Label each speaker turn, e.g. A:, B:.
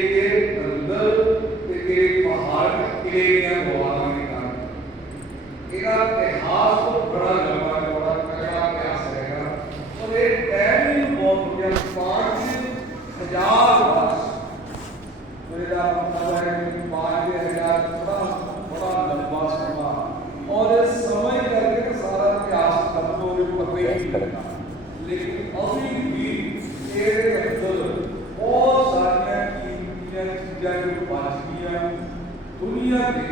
A: ਕਿਲੇ ਦੇ ਅੰਦਰ ਤੇ ਕਿਲੇ ਪਹਾੜ ਕਿਲੇ ਦੀਆਂ ਗਵਾਹਾਂ ਦੇ ਕਾਰਨ ਇਹਦਾ ਇਤਿਹਾਸ ਬੜਾ ਲੰਬਾ ਬੜਾ ਤਕੜਾ ਇਤਿਹਾਸ ਹੈਗਾ। ਔਰ ਇਹ ਟਾਈਮ ਵੀ ਬਹੁਤ ਵਧੀਆ 5000 ਵਾਰ ਮੇਰਾ ਮਤਲਬ Hallelujah